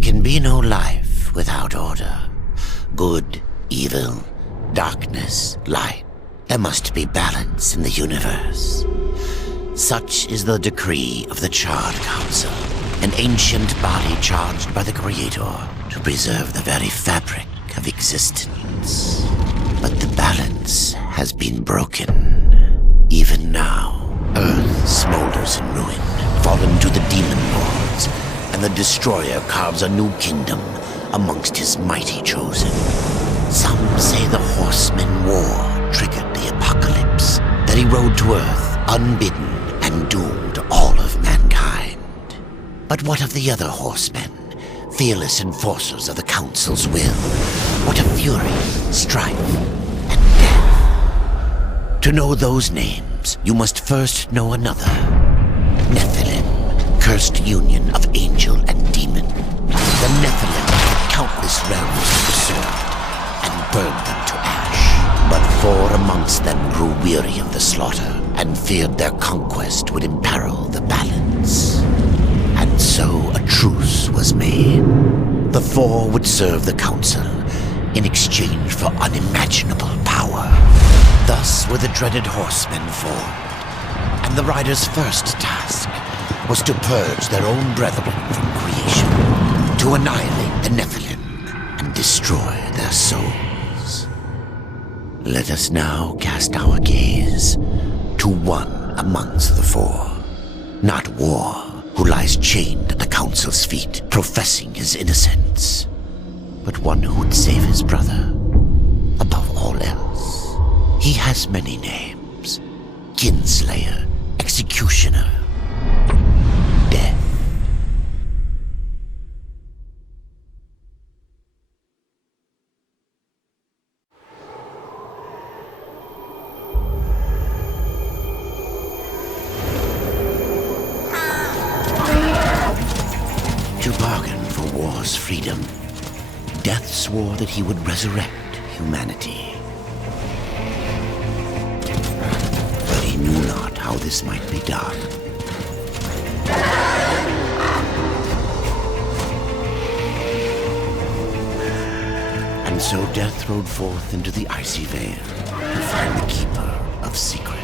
can be no life without order. Good, evil, darkness, light. There must be balance in the universe. Such is the decree of the Charred Council, an ancient body charged by the Creator to preserve the very fabric of existence. But the balance has been broken. Even now, Earth smolders in ruin, fallen to the demon lords, and the Destroyer carves a new kingdom amongst his mighty chosen. Some say the Horseman War triggered the apocalypse, that he rode to Earth unbidden and doomed all of mankind. But what of the other horsemen, fearless enforcers of the Council's will? What of fury, strife, and death? To know those names, you must first know another. Nephilim, cursed union of angel and demon. The Nephilim took countless realms to the sword and burned them to ash. But 4 amongst them grew weary of the slaughter and feared their conquest would imperil the balance. And so a truce was made. The 4 would serve the Council in exchange for unimaginable power. Thus were the dreaded horsemen formed, and the riders' first task was to purge their own brethren from creation, to annihilate the Nephilim and destroy their souls. Let us now cast our gaze to one amongst the 4, not War, who lies chained at the Council's feet, professing his innocence, but one who would save his brother above all else. He has many names: Kinslayer, Executioner, Death. To bargain for war's freedom, Death swore that he would resurrect humanity. But he knew not how this might be done. And so Death rode forth into the icy veil to find the Keeper of Secrets.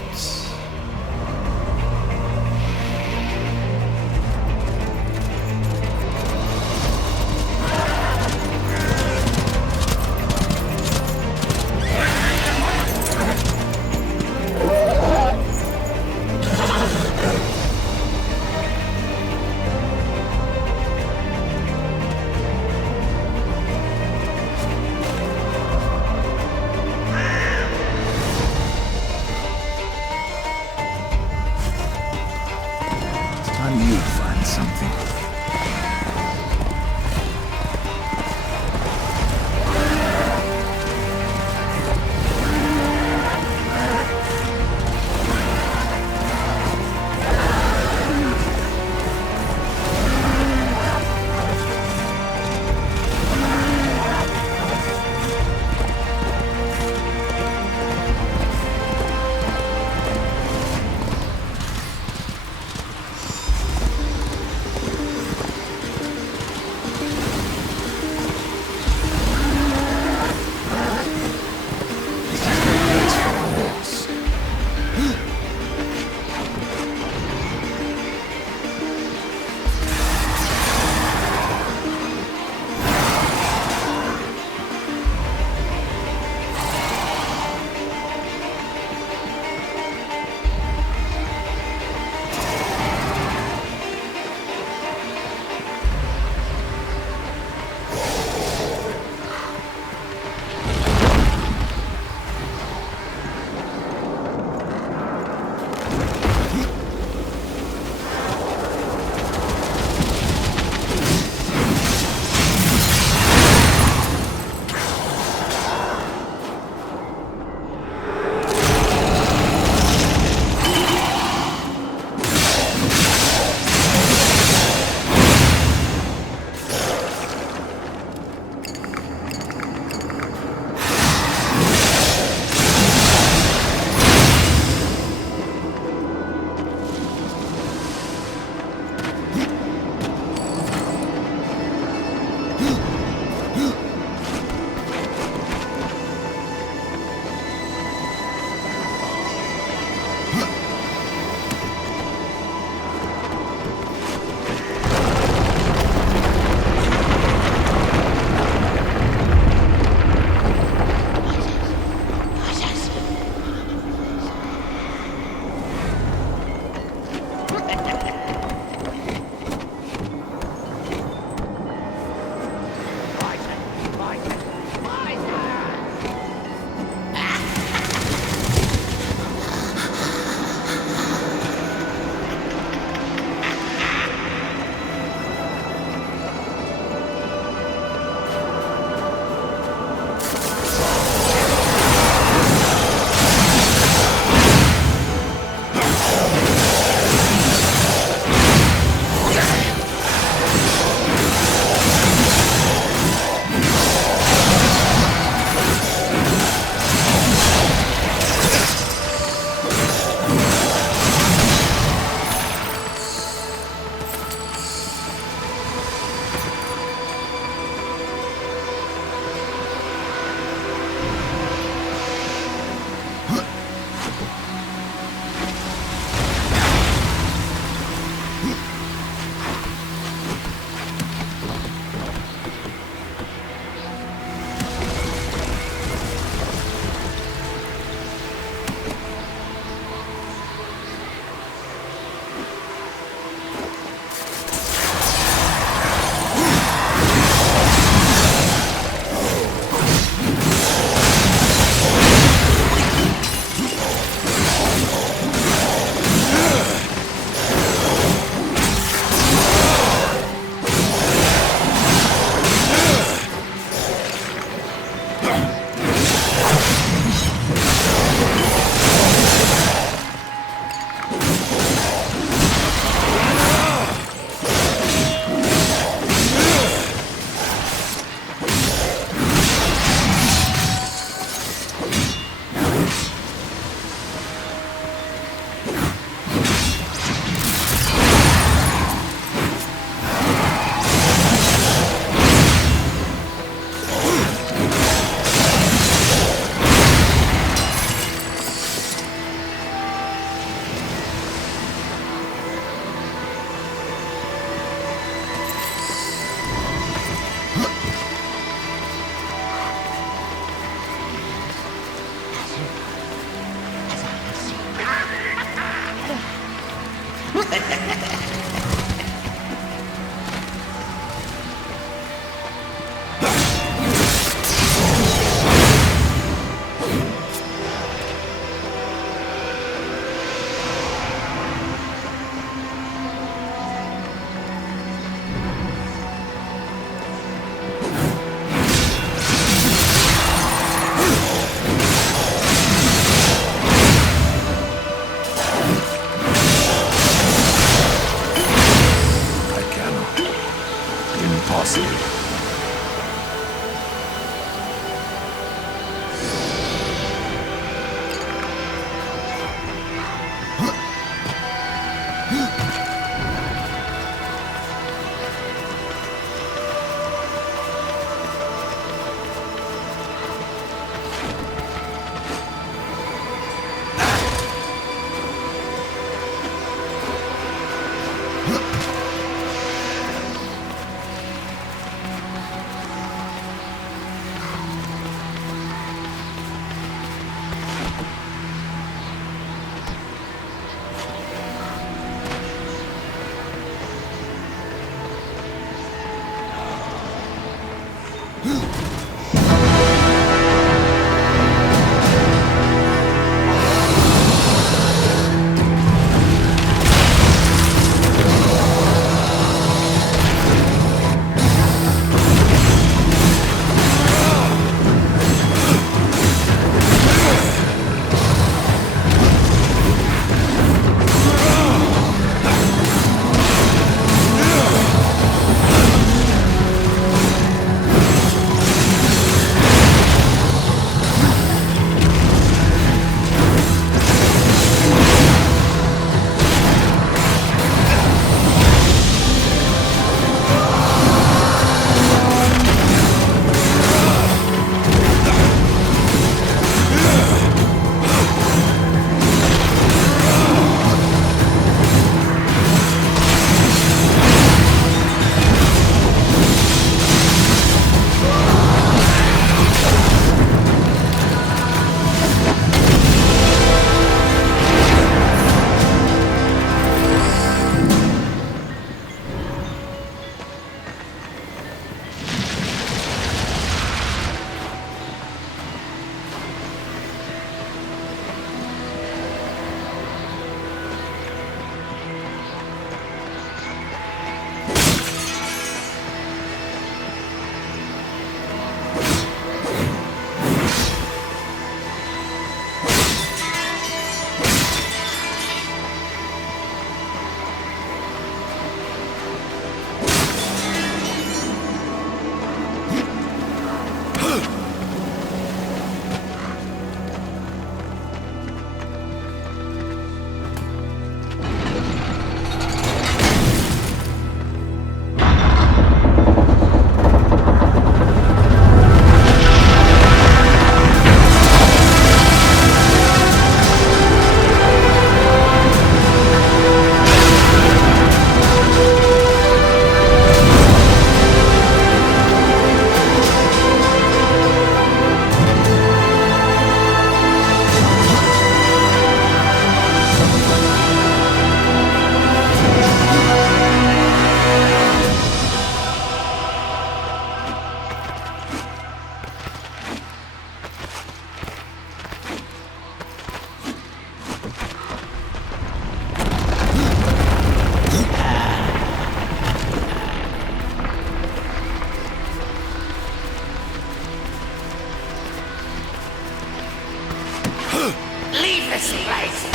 this place!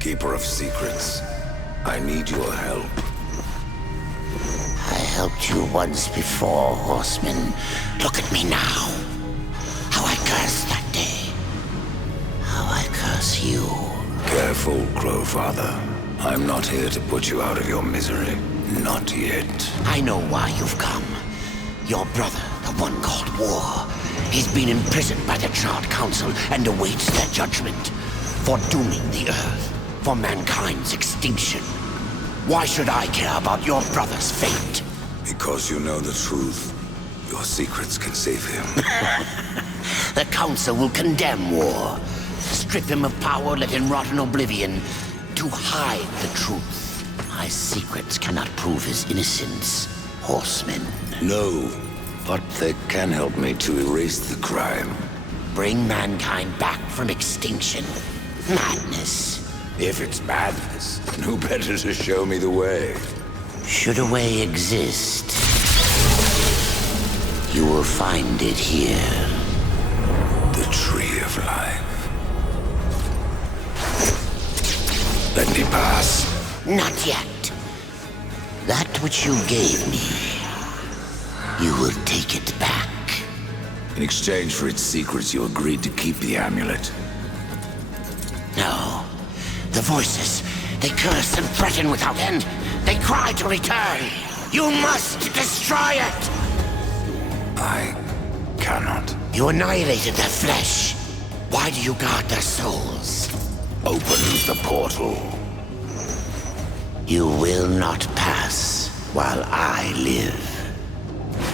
Keeper of secrets, I need your help. I helped you once before, Horseman. Look at me now. How I cursed that day. How I curse you. Careful, Crowfather. I'm not here to put you out of your misery. Not yet. I know why you've come. Your brother, the one called War, he's been imprisoned by the Charred Council and awaits their judgment for dooming the Earth, for mankind's extinction. Why should I care about your brother's fate? Because you know the truth. Your secrets can save him. The Council will condemn War. Strip him of power, let him rot in oblivion. To hide the truth. My secrets cannot prove his innocence, Horseman. No, but they can help me to erase the crime. Bring mankind back from extinction. Madness. If it's madness, who better to show me the way? Should a way exist, you will find it here. The Tree of Life. Let me pass. Not yet. That which you gave me, you will take it back. In exchange for its secrets, you agreed to keep the amulet. No. The voices, they curse and threaten without end. They cry to return. You must destroy it! I cannot. You annihilated their flesh. Why do you guard their souls? Open the portal. You will not pass while I live.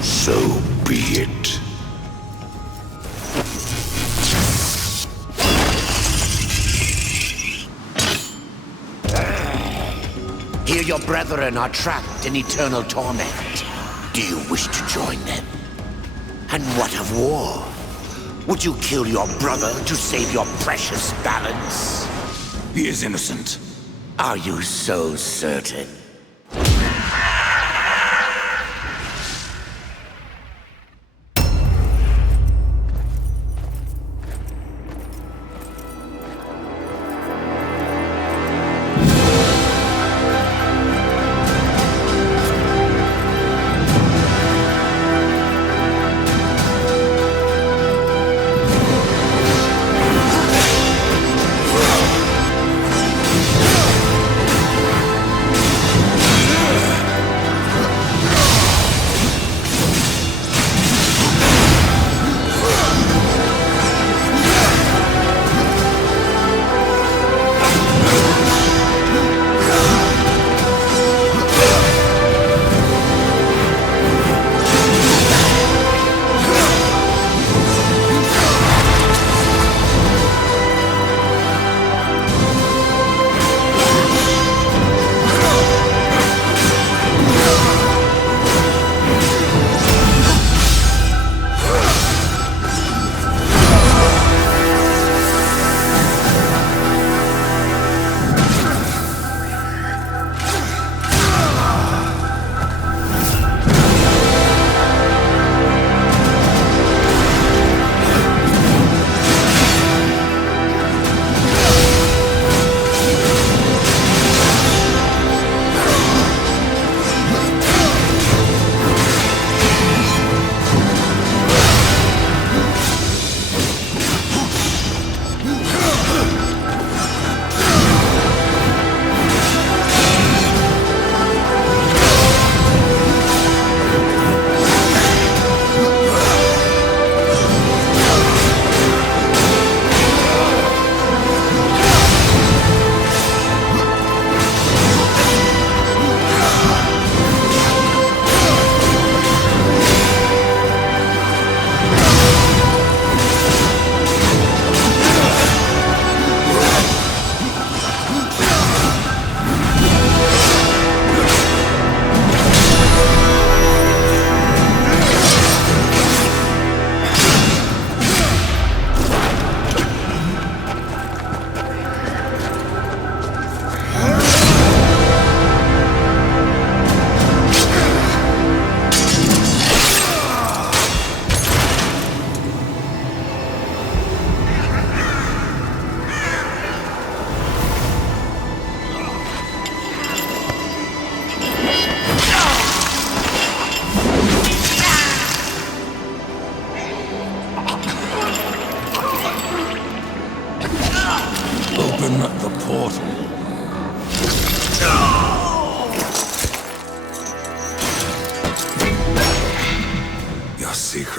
So be it. Here your brethren are trapped in eternal torment. Do you wish to join them? And what of war? Would you kill your brother to save your precious balance? He is innocent. Are you so certain?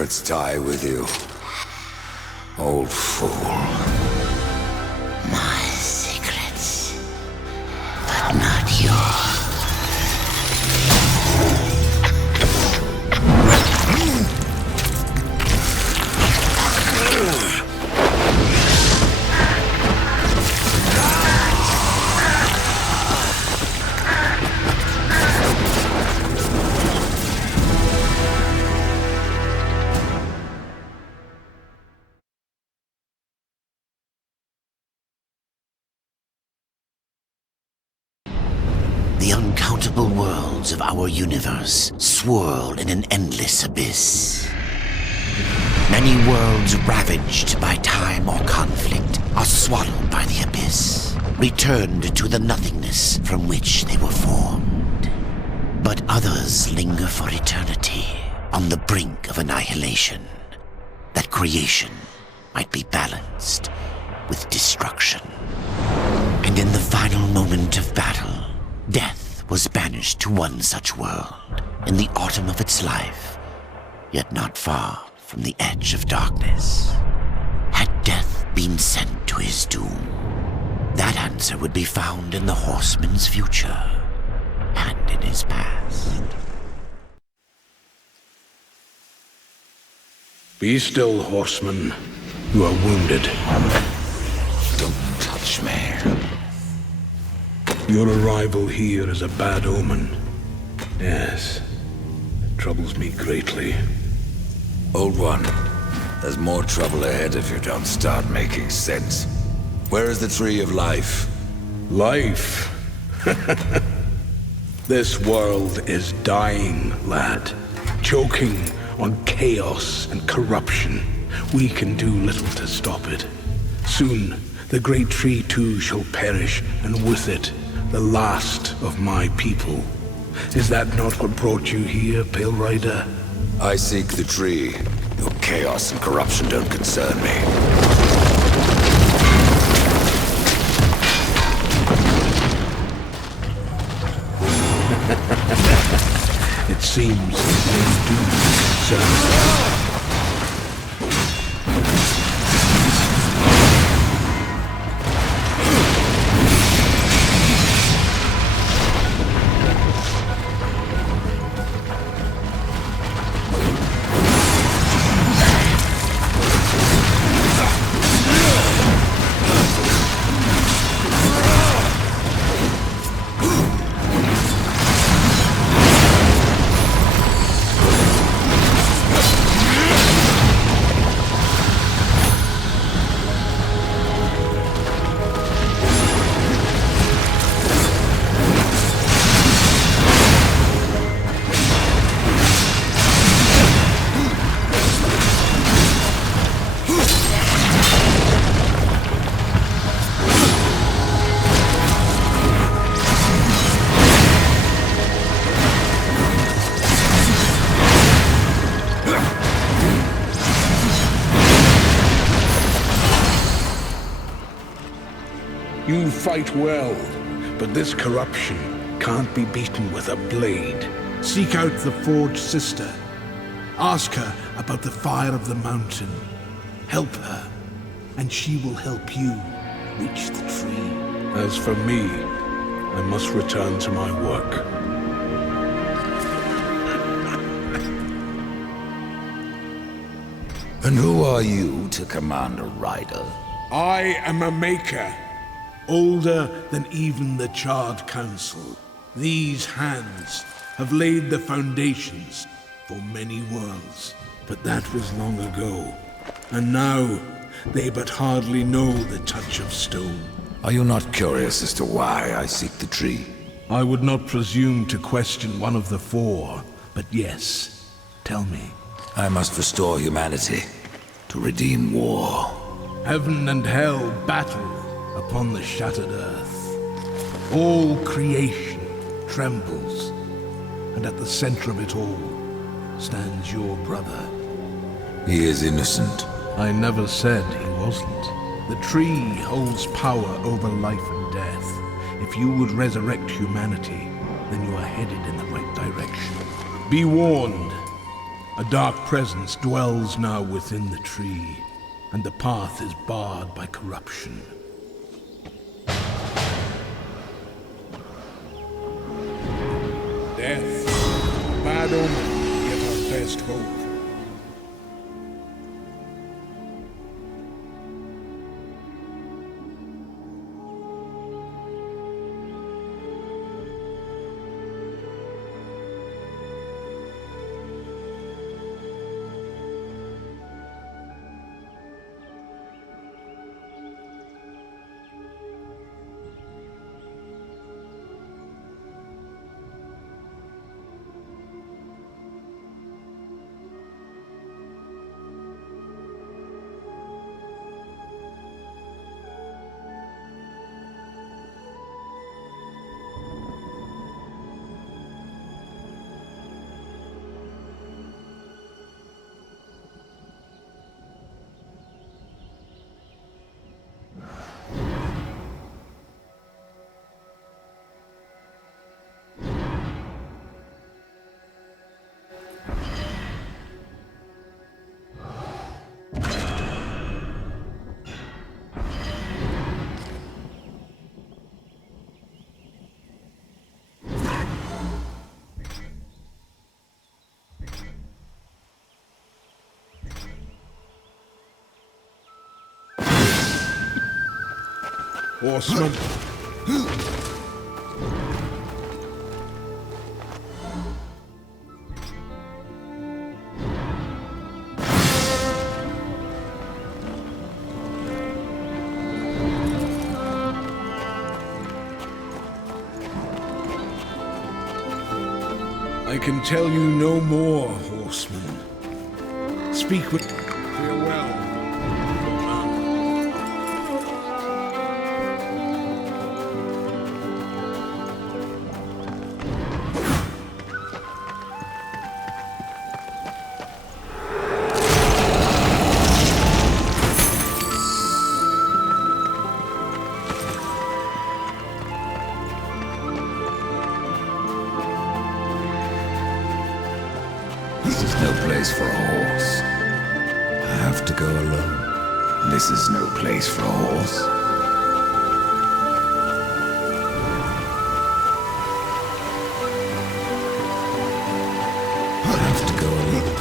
secrets die with you, old fool. My secrets, but not yours. The uncountable worlds of our universe swirl in an endless abyss. Many worlds ravaged by time or conflict are swallowed by the abyss, returned to the nothingness from which they were formed. But others linger for eternity on the brink of annihilation, that creation might be balanced with destruction. And in the final moment of battle, death was banished to one such world in the autumn of its life, yet not far from the edge of darkness. Had death been sent to his doom? That answer would be found in the horseman's future and in his past. Be still, horseman. You are wounded. Don't touch me. Your arrival here is a bad omen. Yes, it troubles me greatly. Old one, there's more trouble ahead if you don't start making sense. Where is the tree of life? Life? This world is dying, lad. Choking on chaos and corruption. We can do little to stop it. Soon, the great tree too shall perish, and with it, the last of my people. Is that not what brought you here, Pale Rider? I seek the tree. Your chaos and corruption don't concern me. It seems they do concern. You fight well, but this corruption can't be beaten with a blade. Seek out the Forge Sister. Ask her about the fire of the mountain. Help her, and she will help you reach the tree. As for me, I must return to my work. And who are you to command a rider? I am a maker, older than even the Charred Council. These hands have laid the foundations for many worlds, but that was long ago. And now, they but hardly know the touch of stone. Are you not curious as to why I seek the tree? I would not presume to question one of the four, but yes, tell me. I must restore humanity, to redeem war. Heaven and hell battle upon the shattered earth. All creation trembles, and at the center of it all stands your brother. He is innocent. I never said he wasn't. The tree holds power over life and death. If you would resurrect humanity, then you are headed in the right direction. Be warned. A dark presence dwells now within the tree, and the path is barred by corruption. Death, bad omen, yet our best hope. horseman. I can tell you no more, horseman. Speak with farewell. This is no place for a horse. I have to go alone. This is no place for a horse. I have to go alone.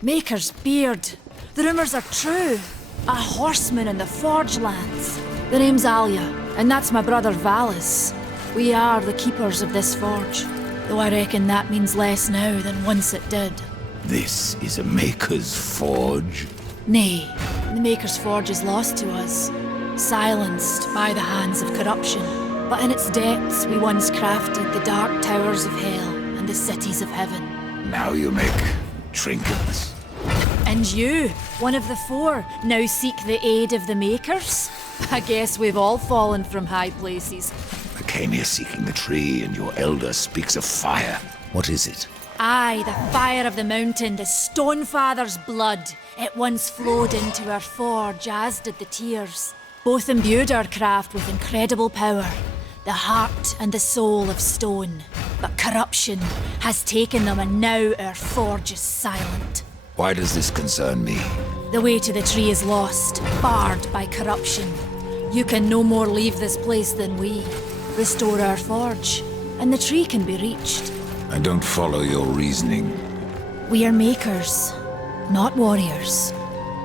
Maker's beard. The rumors are true. A horseman in the Forge lands. The name's Alia, and that's my brother Valis. We are the keepers of this forge, though I reckon that means less now than once it did. This is a Maker's Forge. Nay, the Maker's Forge is lost to us, silenced by the hands of corruption. But in its depths we once crafted the dark towers of hell and the cities of heaven. Now you make trinkets. And you, one of the four, now seek the aid of the Makers? I guess we've all fallen from high places. I came here seeking the tree, and your elder speaks of fire. What is it? Aye, the fire of the mountain, the Stonefather's blood. It once flowed into our forge, as did the tears. Both imbued our craft with incredible power, the heart and the soul of stone. But corruption has taken them, and now our forge is silent. Why does this concern me? The way to the tree is lost, barred by corruption. You can no more leave this place than we. Restore our forge, and the tree can be reached. I don't follow your reasoning. We are makers, not warriors.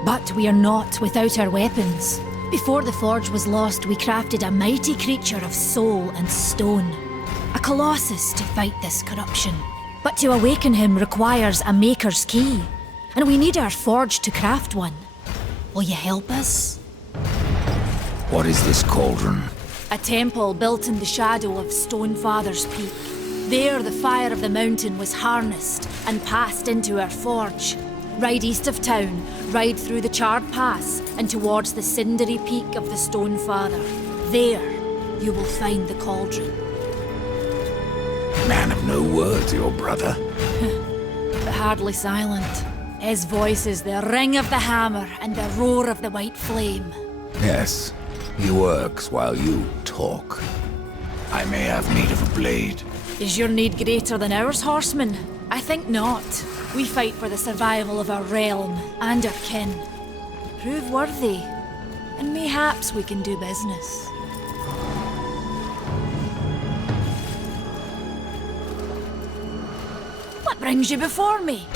But we are not without our weapons. Before the forge was lost, we crafted a mighty creature of soul and stone. A colossus to fight this corruption. But to awaken him requires a maker's key. And we need our forge to craft one. Will you help us? What is this cauldron? A temple built in the shadow of Stonefather's Peak. There the fire of the mountain was harnessed and passed into our forge. Ride east of town, ride through the charred pass, and towards the cindery peak of the Stone Father. There, you will find the cauldron. Man of no words, your brother. But hardly silent. His voice is the ring of the hammer and the roar of the white flame. Yes, he works while you talk. I may have need of a blade. Is your need greater than ours, horseman? I think not. We fight for the survival of our realm and our kin. Prove worthy, and mayhaps we can do business. What brings you before me?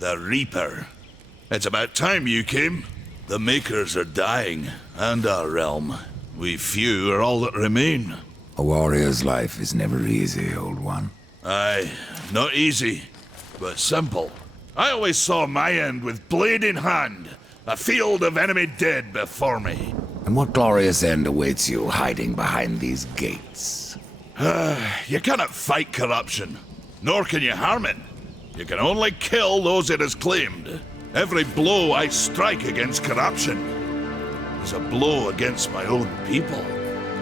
The Reaper. It's about time you came. The Makers are dying, and our realm. We few are all that remain. A warrior's life is never easy, old one. Aye, not easy, but simple. I always saw my end with blade in hand, a field of enemy dead before me. And what glorious end awaits you hiding behind these gates? You cannot fight corruption, nor can you harm it. You can only kill those it has claimed. Every blow I strike against corruption is a blow against my own people.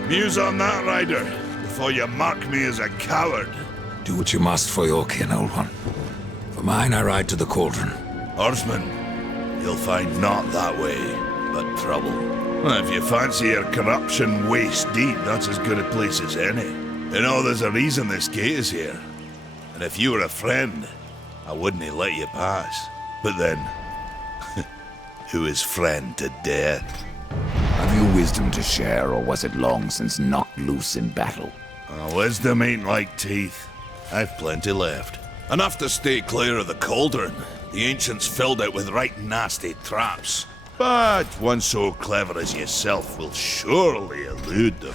Muse on that, Rider, before you mark me as a coward. Do what you must for your kin, old one. For mine, I ride to the cauldron. Horseman, you'll find not that way, but trouble. If you fancy your corruption waist deep, that's as good a place as any. You know, there's a reason this gate is here. And if you were a friend, I wouldn't have let you pass. But then, who is friend to death? Have you wisdom to share, or was it long since knocked loose in battle? Wisdom ain't like teeth. I've plenty left. Enough to stay clear of the cauldron. The ancients filled it with right nasty traps. But one so clever as yourself will surely elude them.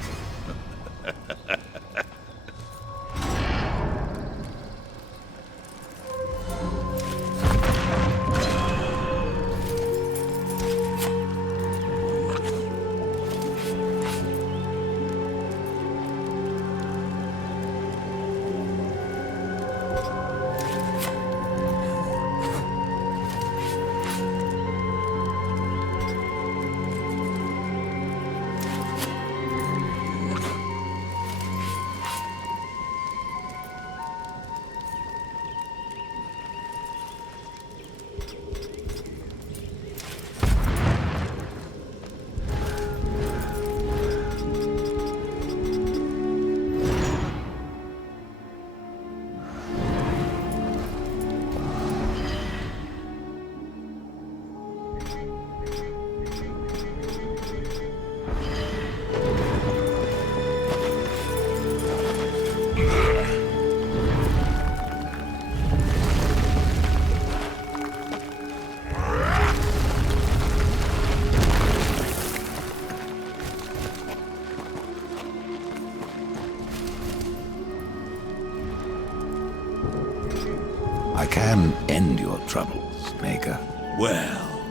I can end your troubles, Maker. Well,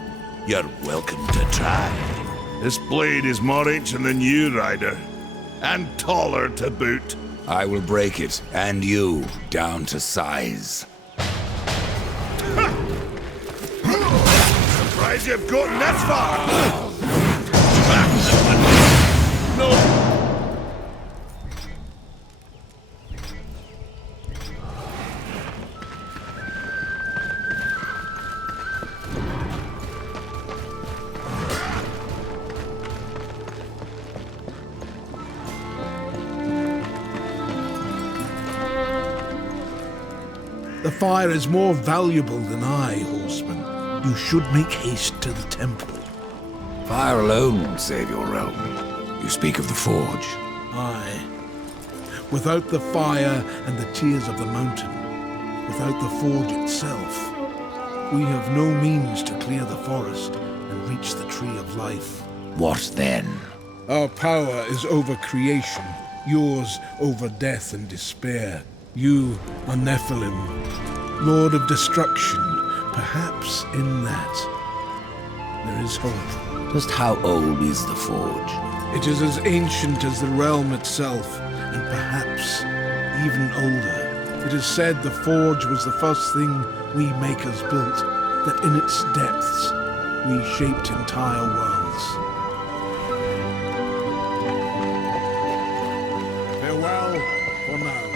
you're welcome to try. This blade is more ancient than you, Ryder. And taller to boot. I will break it, and you, down to size. Surprised you've gotten this far! No! The fire is more valuable than I, horseman. You should make haste to the temple. Fire alone won't save your realm. You speak of the forge. Aye. Without the fire and the tears of the mountain, without the forge itself, we have no means to clear the forest and reach the tree of life. What then? Our power is over creation, yours over death and despair. You are Nephilim, Lord of Destruction. Perhaps in that there is hope. Just how old is the forge? It is as ancient as the realm itself, and perhaps even older. It is said the forge was the first thing we makers built, that in its depths we shaped entire worlds. Farewell for now.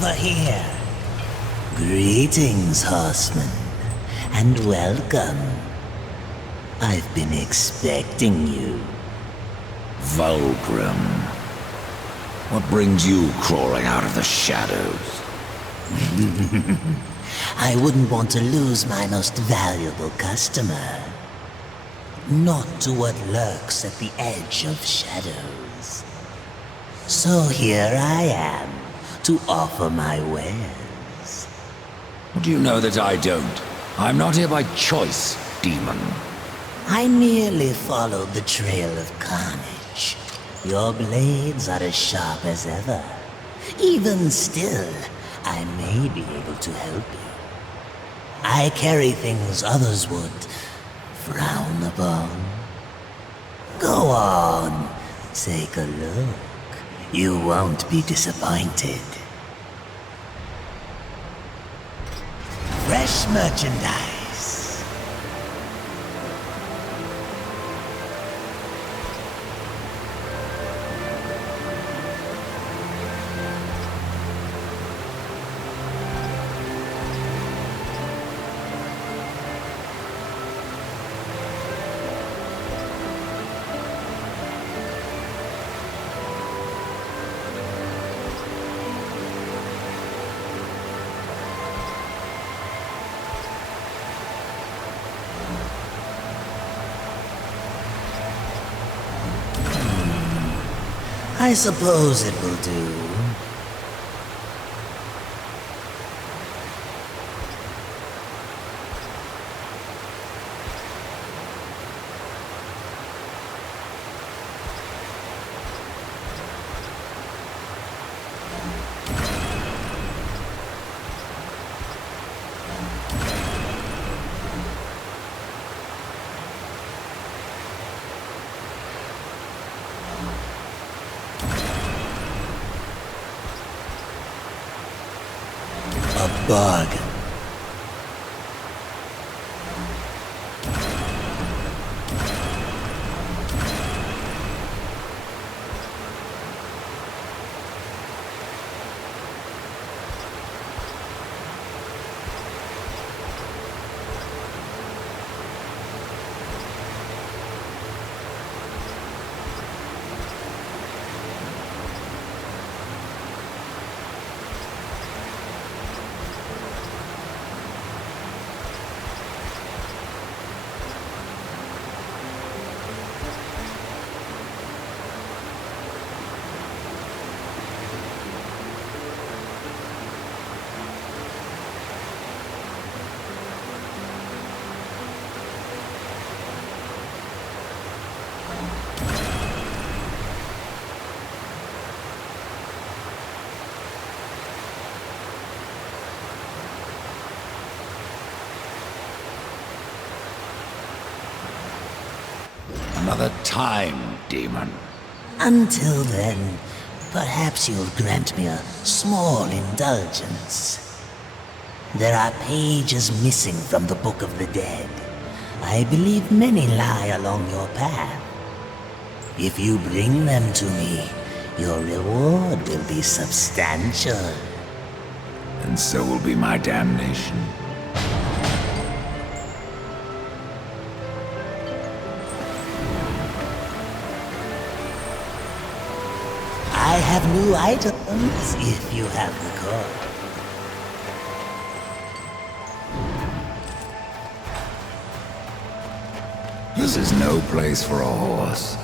over here. Greetings, horseman, and welcome. I've been expecting you. Vulgrim. What brings you crawling out of the shadows? I wouldn't want to lose my most valuable customer. Not to what lurks at the edge of shadows. So here I am, to offer my wares. Do you know that I don't? I'm not here by choice, demon. I merely followed the trail of carnage. Your blades are as sharp as ever. Even still, I may be able to help you. I carry things others would frown upon. Go on, take a look. You won't be disappointed. Fresh merchandise. I suppose it will do. A bargain. Another time, demon. Until then, perhaps you'll grant me a small indulgence. There are pages missing from the Book of the Dead. I believe many lie along your path. If you bring them to me, your reward will be substantial. And so will be my damnation. I have new items if you have the call. This is no place for a horse.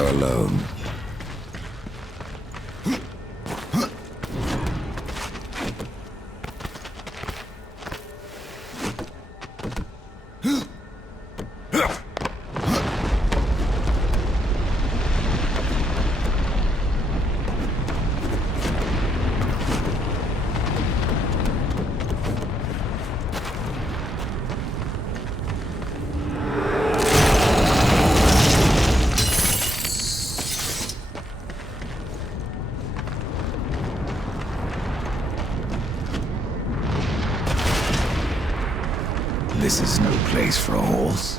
go alone. This is no place for a horse.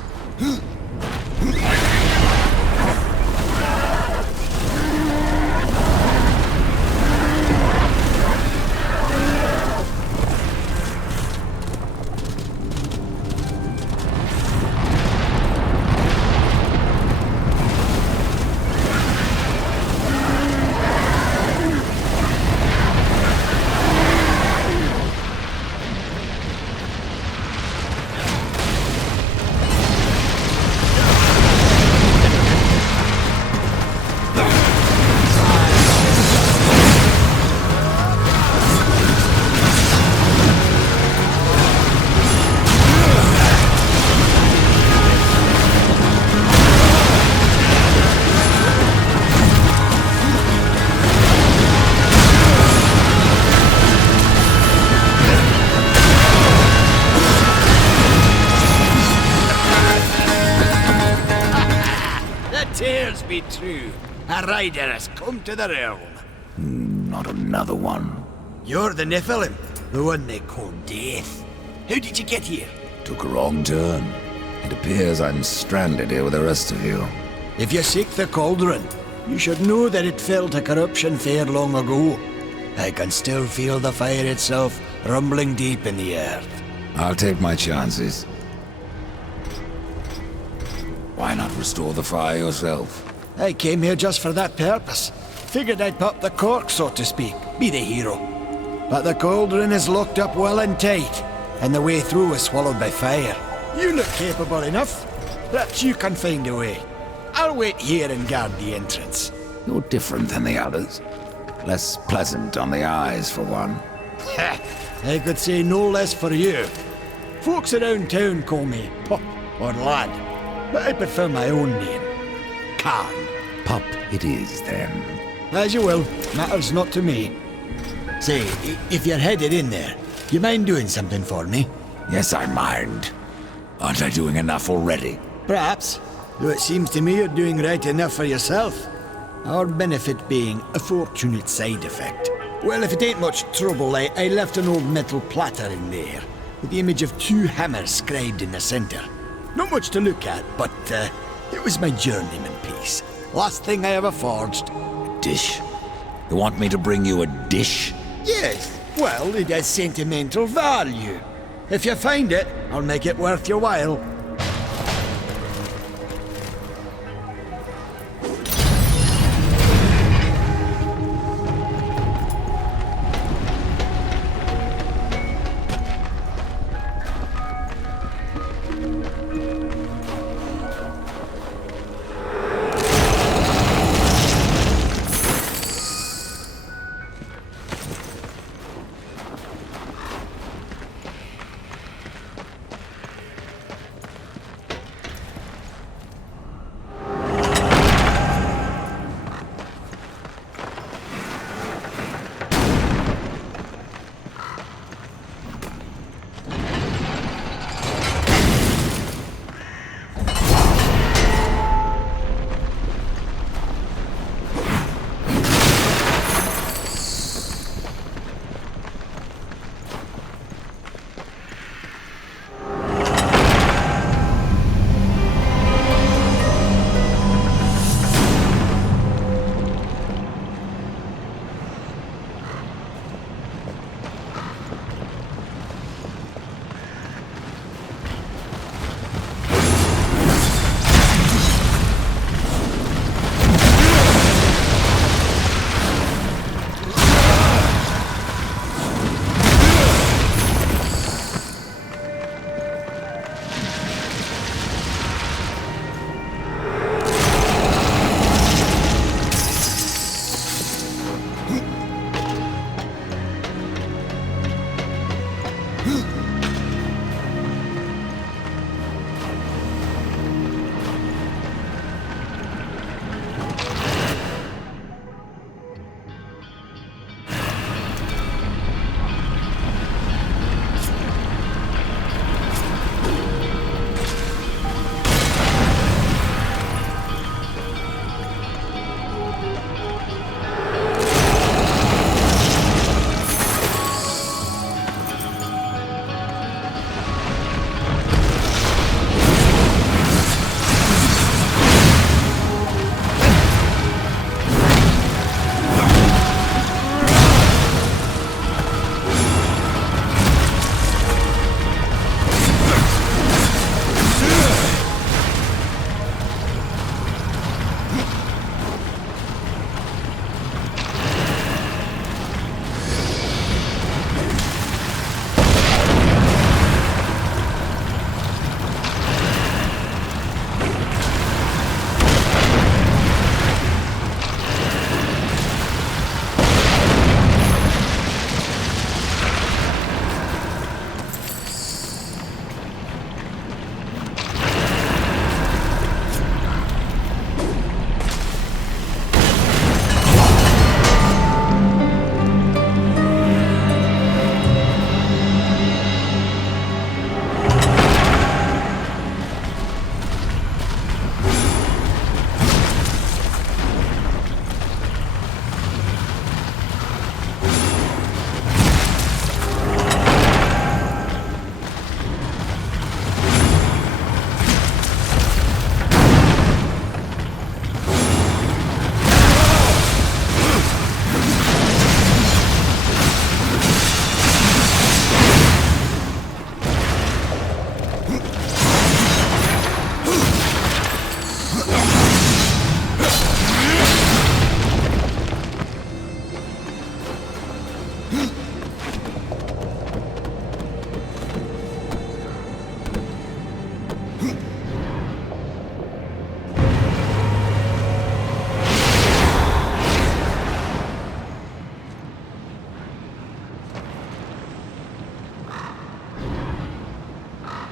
Tears be true. A rider has come to the realm. Not another one. You're the Nephilim, the one they call Death. How did you get here? Took a wrong turn. It appears I'm stranded here with the rest of you. If you seek the cauldron, you should know that it fell to corruption fair long ago. I can still feel the fire itself rumbling deep in the earth. I'll take my chances. Why not restore the fire yourself? I came here just for that purpose. Figured I'd pop the cork, so to speak, be the hero. But the cauldron is locked up well and tight, and the way through was swallowed by fire. You look capable enough. Perhaps you can find a way. I'll wait here and guard the entrance. You're different than the others. Less pleasant on the eyes, for one. I could say no less for you. Folks around town call me Pup or Lad, but I prefer my own name. Khan. Pup it is, then. As you will. Matters not to me. Say, if you're headed in there, you mind doing something for me? Yes, I mind. Aren't I doing enough already? Perhaps. Though it seems to me you're doing right enough for yourself. Our benefit being a fortunate side effect. Well, if it ain't much trouble, I left an old metal platter in there, with the image of 2 hammers scribed in the center. Not much to look at, but it was my journeyman piece. Last thing I ever forged. Dish? You want me to bring you a dish? Yes, well, it has sentimental value. If you find it, I'll make it worth your while.